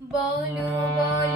Bolu bolu.